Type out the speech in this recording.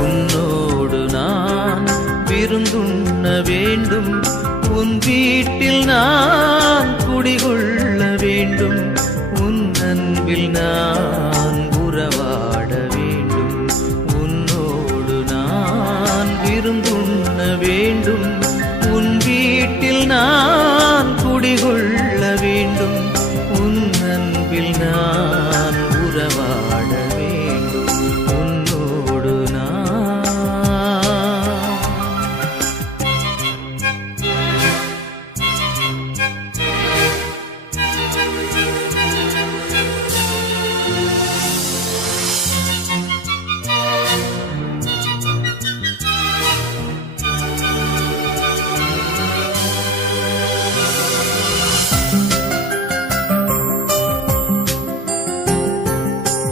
உன்னோடு நான் விருந்துண்ண வேண்டும், உன் வீட்டில் நான் குடிகொள்ள வேண்டும், உன் அன்பில் நான்